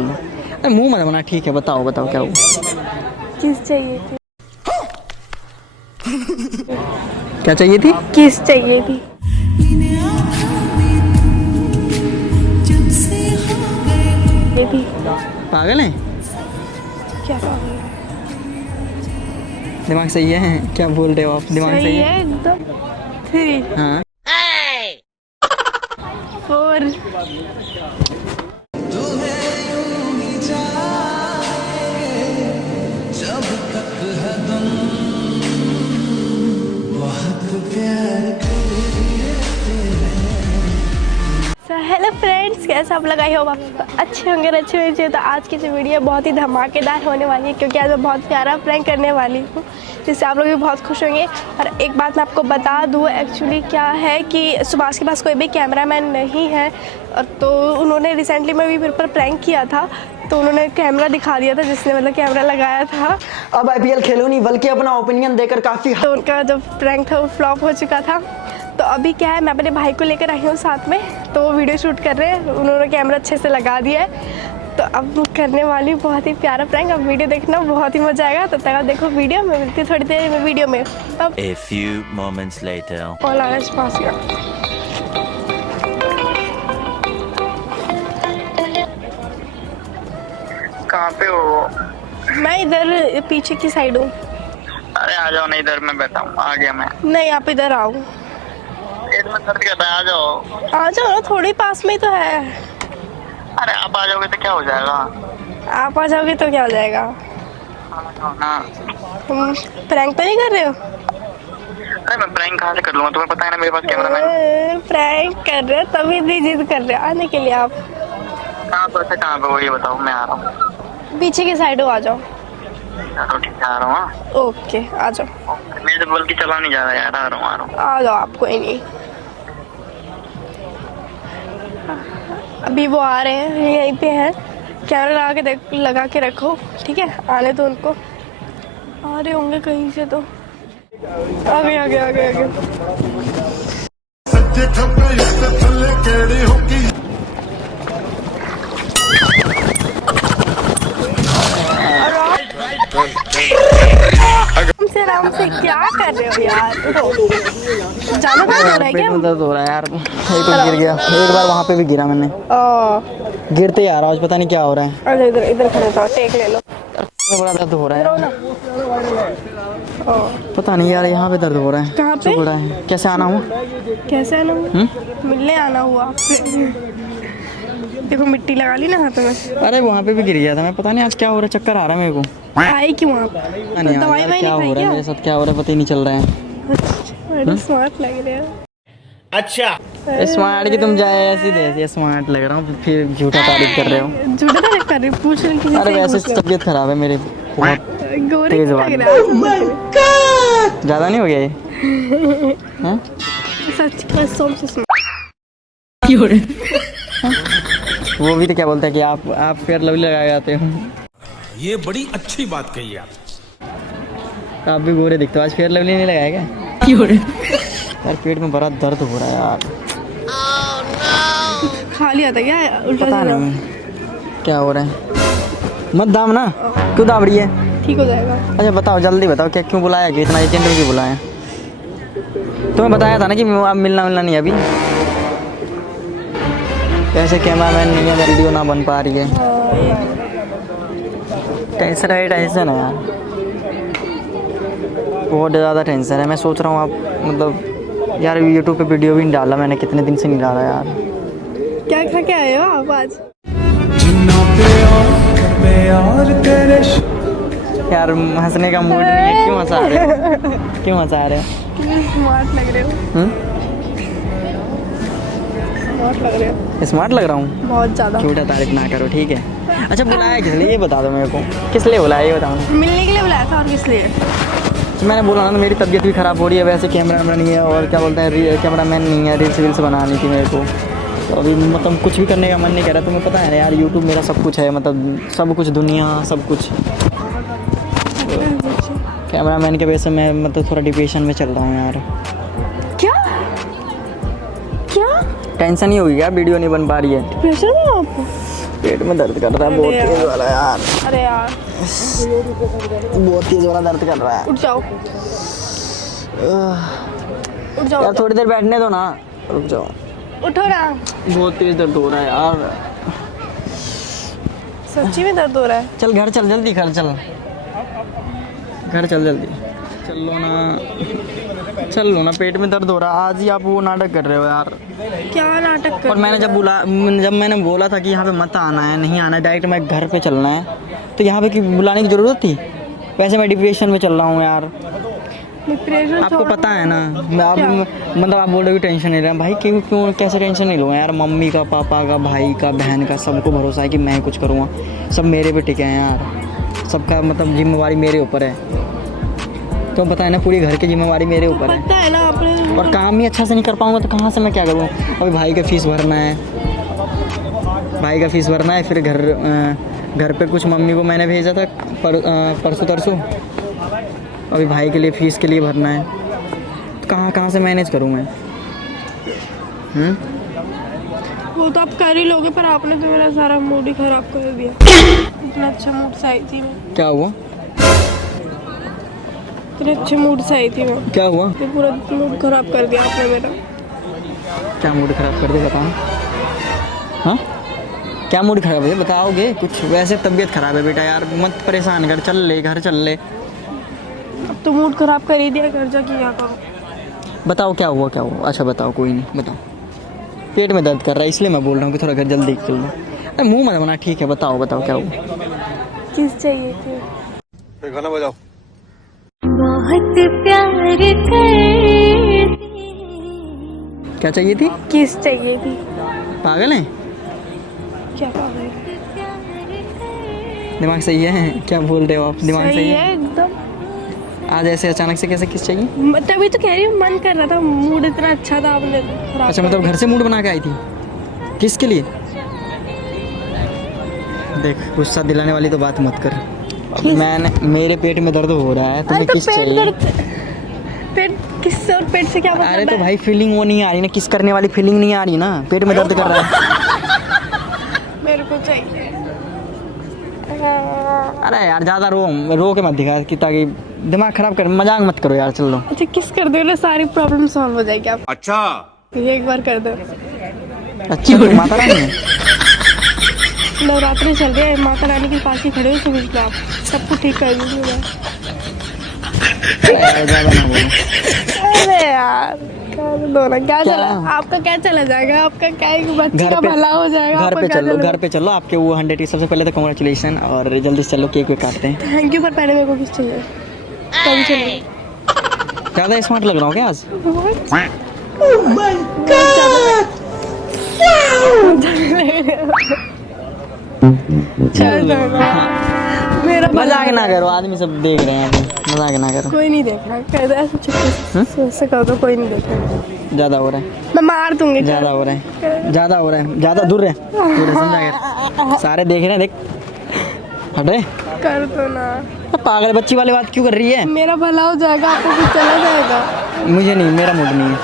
अरे मुंह मत बना, ठीक है बताओ बताओ क्या हुआ। किस चाहिए थी? क्या चाहिए थी? किस चाहिए थी? ये थी। पागल है? क्या पागल है? दिमाग सही है? क्या बोल रहे हो आप? दिमाग सही है? एकदम। 3 हाँ 4 हेलो फ्रेंड्स, कैसे आप लगाई हो? आप अच्छे होंगे, अच्छे होंगे। तो आज की जो वीडियो बहुत ही धमाकेदार होने वाली है, क्योंकि आज मैं बहुत प्यारा प्रैंक करने वाली हूँ, जिससे आप लोग भी बहुत खुश होंगे। और एक बात मैं आपको बता दूँ, एक्चुअली क्या है कि सुभाष के पास कोई भी कैमरामैन नहीं है, तो उन्होंने रिसेंटली में भी मेरे पर प्रैंक किया था, तो उन्होंने कैमरा दिखा दिया था, जिसने मतलब कैमरा लगाया था। अब IPL खेलो नहीं बल्कि अपना ओपिनियन देकर काफ़ी तो उनका जो प्रैंक था वो फ्लॉप हो चुका था। तो अभी क्या है, मैं अपने भाई को लेकर आई हूँ साथ में, तो वो वीडियो शूट कर रहे हैं, उन्होंने कैमरा अच्छे से लगा दिया है। तो अब करने वाली बहुत ही प्यारा प्रैंक, अब वीडियो देखना बहुत ही मजा आएगा। तब तक आप देखो वीडियो में, मिलती थोड़ी देर में वीडियो में। अब A few moments later. Call आ रहा है पास का। कहाँ पे हो? मैं इधर पीछे की साइड हूँ। अरे आ जाओ ना, इधर मैं बैठा हूँ। आ गया मैं। नहीं, आप इधर आओ। पेट में दर्द कर रहा है, आ जाओ। आ जाओ ना, थोड़ी पास में ही तो है। अरे आप आ जाओगे तो क्या हो जाएगा? आप आ जाओगे तो क्या हो जाएगा? आ जाओ ना। तुम प्रैंक तो नहीं कर रहे हो? अरे मैं प्रैंक कहाँ से कर लूँगा? तुम्हें पता है ना मेरे पास कैमरा मैन। प्रैंक कर रहे हो तभी इतनी जिद कर रहे हो आने के लिए आप। कहाँ पर से कहाँ पे हो ये बताओ, मैं आ रहा हूँ। पीछे की साइड हो, आ जाओ। चलो ठीक है, आ रहा हूँ। ओके, आ जाओ। मैं तो बोल के चला नहीं जा रहा यार, आ रहा हूँ आ रहा हूँ। आ जाओ, आप कोई नहीं। अभी वो आ रहे हैं, यहीं पे हैं। कैमरा लगा के रखो, ठीक है? आने दो उनको, आ रहे होंगे कहीं से। तो आगे आगे आगे आगे। आराम से क्या कर रहे हो यार? ज्यादा दर्द हो रहा है क्या? दर्द हो रहा है यार, एक बार गिर गया, एक बार वहाँ पे भी गिरा मैंने। गिरते यार आज पता नहीं क्या हो रहा है। अरे इधर इधर खड़े हो, टेक ले लो। बड़ा दर्द हो रहा है, ओ, पता नहीं यार, यहाँ पे दर्द हो रहा है। कहाँ पे? हो रहा है। कैसे आना हुआ? कैसे आना हुआ? मिलने आना हुआ। देखो मिट्टी लगा ली ना हाथों में। अरे वहाँ पे भी गिर गया था मैं, पता नहीं आज क्या हो रहा है, चक्कर आ रहा है मेरे को। आई क्यों आप? दवाई क्या हो रहा है मेरे साथ, क्या हो रहा है पता ही नहीं चल रहा है। बड़े स्मार्ट लग रहे हो। अच्छा स्मार्ट की तुम जाए ऐसी ऐसे स्मार्ट लग रहा हूँ, फिर झूठा तारीफ कर रहे हो। झूठा तारीफ कर रही, पूछ रही किसी से। अरे वैसे तबीयत खराब है मेरी, बहुत गोरी तेज लग वाली। रहा है। ज्यादा नहीं हो गया ये? हाँ? सच कसम से स्मार्ट। वो भी तो क्या बोलता है कि आप फेयर लवली लगाए आते हो। ये बड़ी अच्छी बात कही आप। आप भी गोरे दिखते हो, आज फेयर लवली नहीं लगाया क्या? यार पेट में बड़ा दर्द हो रहा है यार। खा लिया था क्या? उल्टा पता सीधा? नहीं क्या हो रहा है। मत दाम ना, क्यों दाम रही है? ठीक हो जाएगा। अच्छा बताओ जल्दी बताओ, क्या क्यों बुलाया, कि इतना अर्जेंट में क्यों बुलाया? तुम्हें बताया था ना कि अब मिलना नहीं अभी। कैसे कैमरामैन नहीं है, वीडियो ना बन पा रही है। टेंशन है यार, बहुत ज़्यादा टेंशन है। मैं सोच रहा हूँ आप मतलब यार यूट्यूब पे वीडियो भी नहीं डाला मैंने, कितने दिन से नहीं डाला यार। क्या खा के आए हो आप आज? यार हंसने का मूड नहीं है, क्यों हंसा रहे हो? क्यों हंसा रहे हो? स्मार्ट लग रहे हो। स्मार्ट लग रहे हो। स्मार्ट लग रहा हूँ? बहुत ज़्यादा। झूठा तारीफ ना करो, ठीक है? अच्छा बुलाया किस लिए ये बता दो मेरे को, किस लिए बुलाया ये बताओ। मिलने के लिए बुलाया था, और किस लिए? मैंने बोला ना मेरी तबीयत भी ख़राब हो रही है, वैसे कैमरा नहीं है और क्या बोलते हैं कैमरामैन नहीं है, रील्स बनानी थी मेरे को। तो अभी मतलब कुछ भी करने का मन नहीं कर रहा। तुम्हें पता है ना यार, यूट्यूब मेरा सब कुछ है, मतलब सब कुछ, दुनिया सब कुछ। कैमरामैन के वजह से मैं मतलब थोड़ा डिप्रेशन में चल रहा हूँ यार। क्या क्या टेंशन ही होगी यार, वीडियो नहीं बन पा रही है। प्रेशर में आप? पेट में दर्द कर रहा है बहुत तेज वाला यार, अरे यार बहुत तेज वाला दर्द कर रहा है। उठ जाओ, उठ जाओ, यार थोड़ी देर बैठने दो ना, रुक जाओ। उठो ना। बहुत तेज दर्द हो रहा है यार। सच्ची में दर्द हो रहा है। चल घर चल, जल्दी घर चल, घर चल जल्दी, चल लो ना, चल लो ना, पेट में दर्द हो रहा है। आज ही आप वो नाटक कर रहे हो यार। क्या नाटक कर? और मैंने जब मैंने बोला था कि यहाँ पे मत आना है, नहीं आना है, डायरेक्ट मैं घर पे चलना है, तो यहाँ पे बुलाने की ज़रूरत थी? वैसे मैं डिप्रेशन में चल रहा हूँ यार, डिप्रेशन आपको पता है ना। मैं आप मतलब आप बोल रहे हो टेंशन नहीं रहा भाई, क्यों क्यों कैसे टेंशन नहीं लूँगा यार? मम्मी का, पापा का, भाई का, बहन का, सबको भरोसा है कि मैं कुछ करूँगा, सब मेरे पे टिके हैं यार, सबका मतलब जिम्मेवारी मेरे ऊपर है, तो पता है ना, पूरी घर की जिम्मेवारी मेरे ऊपर है। पता है ना आपने। और काम ही अच्छा से नहीं कर पाऊँगा तो कहाँ से मैं क्या करूँ? अभी भाई का फीस भरना है, भाई का फीस भरना है, फिर घर पे कुछ मम्मी को मैंने भेजा था परसों तरसों, अभी भाई के लिए फ़ीस के लिए भरना है, तो कहाँ से मैनेज करूँ मैं? वो तो आप कर ही लोगे, पर आपने तो मेरा सारा मूड ही खराब कर दिया। इतना अच्छा मूड से आई थी मैं। क्या हुआ? इतने अच्छे मूड से आई थी मैं, क्या हुआ? तो पूरा मूड खराब कर दिया आपने मेरा। क्या मूड खराब कर दे बताओ? हाँ, क्या मूड खराब है बताओगे कुछ? वैसे तबीयत खराब है बेटा यार, मत परेशान कर, चल ले घर चल ले। अब तो मूड खराब कर ही दिया, कर्जा किया करो। बताओ क्या हुआ, क्या हुआ? अच्छा बताओ, कोई नहीं, बताओ। पेट में दर्द कर रहा है इसलिए मैं बोल रहा हूँ कि थोड़ा घर जल्दी चल लो। अरे मुँह मत बना, ठीक है बताओ बताओ क्या हुआ? किस चाहिए थी? गाना बजाओ। बहुत प्यार करती। क्या चाहिए थी? किस चाहिए थी? पागल हैं? क्या पागल? दिमाग सही है? क्या बोल रहे हो आप? दिमाग सही है? एकदम। आज ऐसे अचानक से कैसे किस चाहिए? तभी तो कह रही हूँ, मन कर रहा था, मूड इतना अच्छा था, आपने खराब अच्छा कर मतलब घर से मूड बना के आई थी? किसके लिए? देख गुस्सा दिलाने वाली तो बात मत कर। अब मैंने, मेरे पेट में दर्द हो रहा है, तुम्हें तो किस पेट चाहिए? पेट किससे और पेट से क्या मतलब? अरे तो भाई फीलिंग वो नहीं आ रही ना, किस करने वाली फीलिंग नहीं आ रही ना, पेट में दर्द कर रहा है। मेरे को चाहिए। अरे यार ज़्यादा रो के मत दिखा कि, ताकि दिमाग खराब कर, मजाक मत करो यार, चल लो। अच्छा किस कर दो ना, सारी प्रॉब्लम सॉल्व हो जाएगी। आप अच्छा, ये एक बार कर दो। अच्छा तो माता रानी है? नवरात्रि चल रही है, माता रानी के पास ही खड़े हो, समझ लो आप, सबको ठीक कर दूंगी मैं। ज़्यादा ना बोलो। अरे यार कर दो ना, क्या क्या? चला आपका, क्या चला जाएगा आपका, क्या एक बच्चे का भला हो जाएगा? घर पे चलो, घर पे चलो, आपके वो 100 की सबसे पहले तो कांग्रेचुलेशन, और जल्दी से चलो, केक वेक काटते हैं। थैंक यू, पर पहले मेरे को किस चाहिए? कौन चाहिए? ज़्यादा स्मार्ट लग रहा हूँ क्या आज? चल मेरा मजाक ना करो, आदमी सब देख रहे हैं, अभी मजाक ना करो। कोई नहीं देख रहा, कर दो ऐसे चुपके से, ऐसे कर दो, कोई नहीं देख रहा। ज़्यादा हो रहा है, मैं मार दूंगी। ज़्यादा हो रहा है, ज़्यादा हो रहा है, ज़्यादा दूर रहे, समझा गया? सारे देख रहे हैं, देख हटे। कर दो ना, पागल बच्ची वाली बात क्यों कर रही है? मेरा भला हो जाएगा, आपको कुछ चला जाएगा। मुझे नहीं, मेरा मूड नहीं है,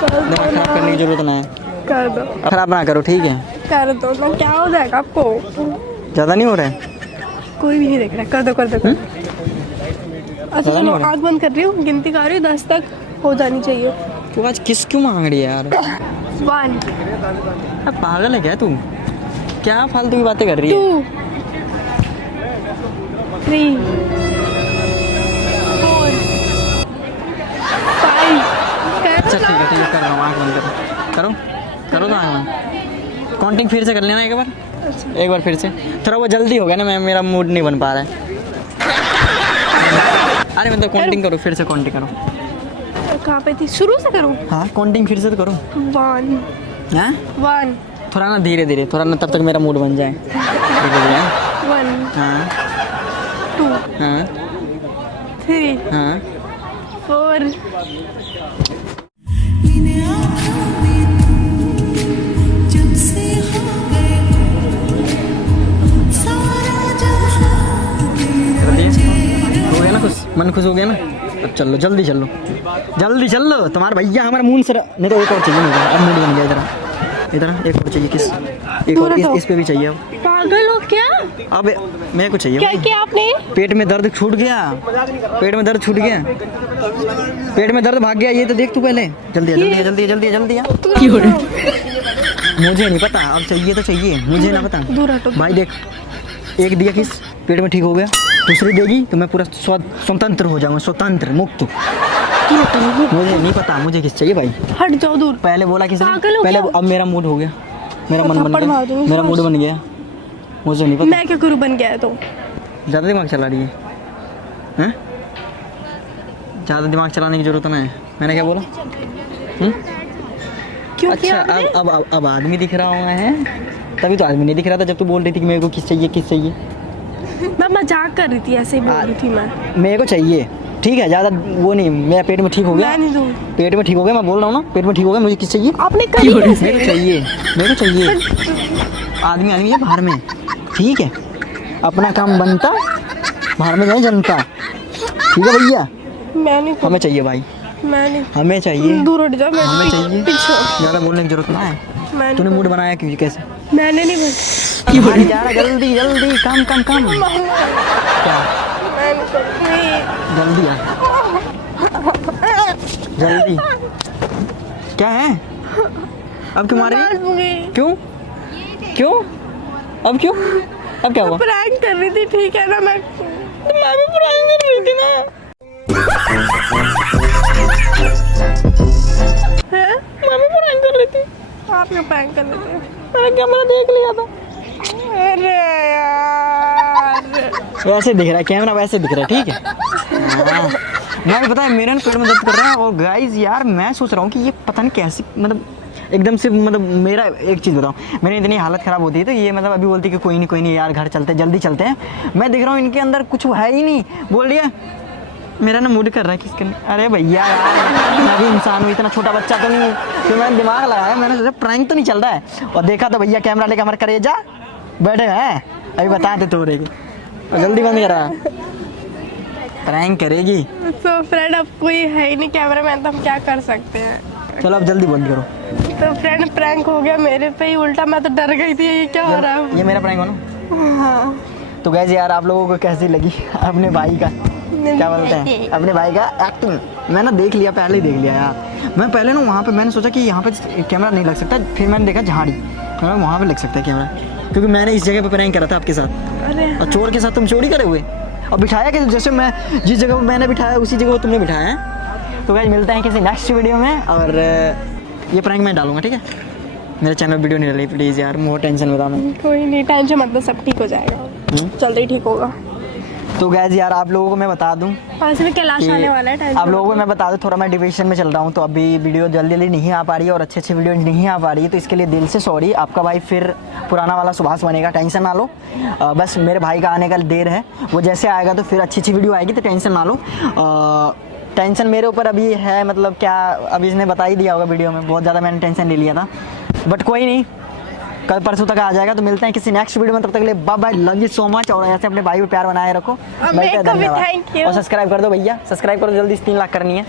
कर दो दिमाग खराब करने की जरूरत ना है, कर दो, खराब ना करो ठीक है? कर दो ना, क्या हो जाएगा आपको? ज़्यादा नहीं हो रहा है? कोई भी नहीं देख रहा, कर दो कर दो कर दो। अच्छा चलो, आँख बंद कर रही हूँ, गिनती कर रही हूँ, 10 तक हो जानी चाहिए। क्यों आज किस क्यों मांग रही है यार? 1 अब पागल है क्या तू? क्या फालतू की बातें कर रही है? 2 3 4 5। अच्छा ठीक है कर रहा हूँ, आँख बंद करो, करो तो आँख बंद। काउंटिंग फिर से कर लेना एक बार, एक बार फिर से, थोड़ा वो जल्दी हो गया ना, मेरा मूड नहीं बन पा रहा है। अरे मतलब काउंटिंग करो, फिर से काउंटिंग करो। कहाँ पे थी? शुरू से करूँ? हाँ काउंटिंग फिर से तो करो। 1 हाँ 1 थोड़ा ना धीरे धीरे, थोड़ा ना, तब तक मेरा मूड बन जाए। धीरे धीरे, 1 हाँ 2 हाँ 3 हाँ 4 हो गया ना खुश, मन खुश हो गया ना? अब चलो जल्दी चलो, जल्दी चलो, तुम्हारे भैया हमारे मुंह से नहीं तो एक और चाहिए मुझे, अब मूड बन गया। इधर इधर एक और चाहिए, किस एक और, इस पे भी चाहिए अब। पागल हो क्या? अबे मेरे को चाहिए क्या भाई। किया आपने? पेट में दर्द छूट गया, पेट में दर्द छूट गया, पेट में दर्द भाग गया। ये तो देख तू पहले, जल्दी आ, जल्दी आ, जल्दी आ, जल्दी आ, जल्दी आ। मुझे नहीं पता, अब चाहिए तो चाहिए, मुझे ना पता। दूर हटो। भाई देख, एक दिया किस पेट में ठीक हो गया, दूसरी देगी तो मैं पूरा स्वतंत्र हो जाऊंगा, स्वतंत्र मुक्त। मुझे नहीं पता मुझे किस चाहिए भाई। हट जाओ दूर। पहले बोला किस पागल हो पहले, क्या? अब मेरा मूड हो गया, मेरा मन बन थप्पड़ मार गया, दूंगी। मेरा मूड बन गया। मुझे नहीं पता, मैं क्या करूँ बन गया है तो? ज़्यादा दिमाग चला रही है हैं? ज़्यादा दिमाग चलाने की जरूरत नहीं है। मैंने क्या बोला? क्यों अच्छा किया आपने? अब आदमी दिख रहा है, तभी तो आदमी नहीं दिख रहा था जब तू बोल रही थी कि मेरे को किस चाहिए, किस चाहिए। मैं मजाक कर रही थी, ऐसे ही बोल रही थी मैं। मेरे को चाहिए, ठीक है, ज़्यादा वो नहीं, मेरा पेट में ठीक हो गया, मैं नहीं दूँ। पेट में ठीक हो गया, मैं बोल रहा हूँ ना, पेट में ठीक हो गया, मुझे किस चाहिए? आपने करी कैसे? मेरे को चाहिए, मेरे को चाहिए। आदमी आदमी है बाहर में, ठीक है, अपना काम बनता, बाहर में जाए जनता, ठीक है भैया। मैं नहीं हमें चाहिए भाई, मैं नहीं। हमें चाहिए, दूर हट जाओ। हमें मैं चाहिए। पीछे। ज़्यादा बोलने की जरूरत ना है। मैं तूने नहीं। मूड बनाया क्यों, कैसे? मैंने नहीं भाई जा रहा, जल्दी जल्दी, काम काम काम। क्या? जल्दी आ, जल्दी। क्या है? अब क्यों मार रही है? क्यों क्यों अब क्यों? अब क्या हुआ? प्रैंक कर रही थी, ठीक है ना? मैं भी प्रैंक कर रही थी ना। हैं? मैं भी प्रैंक कर रही थी, आप क्या प्रैंक कर रहे थे? मैंने कैमरा देख लिया था। अरे यार। वैसे दिख रहा है कैमरा, वैसे दिख रहा है, ठीक है। हाँ। मैं भी पता है मेरे ना पेट में दर्द कर रहा है। और गाइस यार मैं सोच रहा हूँ कि ये पता नहीं कैसे, मतलब एकदम से, मतलब मेरा एक चीज़ बताऊँ, मेरी इतनी हालत ख़राब होती है तो ये मतलब अभी बोलती है कि कोई नहीं यार, घर चलते, जल्दी चलते हैं। मैं देख रहा हूँ इनके अंदर कुछ है ही नहीं, बोल रही है मेरा ना मूड कर रहा है किसके। अरे भैया यार, मैं भी इंसान हूँ, इतना छोटा बच्चा तो नहीं है। तो मैंने दिमाग लगाया, मैंने सोचा प्रैंक तो नहीं चल रहा है, और देखा तो भैया कैमरा लेकर हमारे करेजा बैठे हैं। अभी बताते तो रहेगी, जल्दी बंद करा, प्रैंक करेगी। तो फ्रेंड अब कोई है ही नहीं कैमरा मैन, तो हम क्या कर सकते हैं? चलो अब जल्दी बंद करो। तो फ्रेंड प्रैंक हो गया मेरे पे ही उल्टा, मैं तो डर गई थी ये क्या हो रहा है। ये मेरा प्रैंक हो ना? हाँ। तो गैस यार आप लोगों को कैसी लगी अपने भाई का, क्या बोलते हैं, अपने भाई का एक्टिंग? मैं ना देख लिया, पहले ही देख लिया यार। मैं पहले ना वहाँ पे मैंने सोचा कि यहाँ पे कैमरा नहीं लग सकता, फिर मैंने देखा झाड़ी, मैं वहाँ पे लग सकता है कैमरा, क्योंकि मैंने इस जगह पे प्रैंक करा था आपके साथ। अरे और चोर के साथ तुम चोरी करे हुए और बिठाया कि जैसे मैं जिस जगह पे मैंने बिठाया उसी जगह पे तुमने बिठाया है। तो गाइस मिलते हैं किसी नेक्स्ट वीडियो में, और ये प्रैंक मैं डालूंगा, ठीक है? मेरे चैनल वीडियो नहीं डाली प्लीज़ यार, बहुत टेंशन में था मैं। कोई नहीं, टेंशन मतलब सब ठीक हो जाएगा, जल्दी ठीक होगा। तो गैस यार आप लोगों को मैं बता दूं आज में कैलाश आने वाला है, टेंशन आप लोगों को मैं बता दूं, थोड़ा मैं डिप्रेशन में चल रहा हूँ, तो अभी वीडियो जल्दी जल्दी नहीं आ पा रही है और अच्छे वीडियो नहीं आ पा रही है, तो इसके लिए दिल से सॉरी। आपका भाई फिर पुराना वाला सुभाष बनेगा, टेंशन ना लो। बस मेरे भाई का आने का देर है, वो जैसे आएगा तो फिर अच्छी वीडियो आएगी, तो टेंशन ना लो। टेंशन मेरे ऊपर अभी है, मतलब क्या, अभी इसने बता ही दिया होगा वीडियो में, बहुत ज़्यादा मैंने टेंशन ले लिया था, बट कोई नहीं, कल परसों तक आ जाएगा। तो मिलते हैं किसी नेक्स्ट वीडियो में, तब तक के लिए bye bye, love you so much. और ऐसे अपने भाई को प्यार बनाए रखो। मेरे को भी thank you। और सब्सक्राइब कर दो भैया, सब्सक्राइब करो जल्दी, 3 लाख करनी है।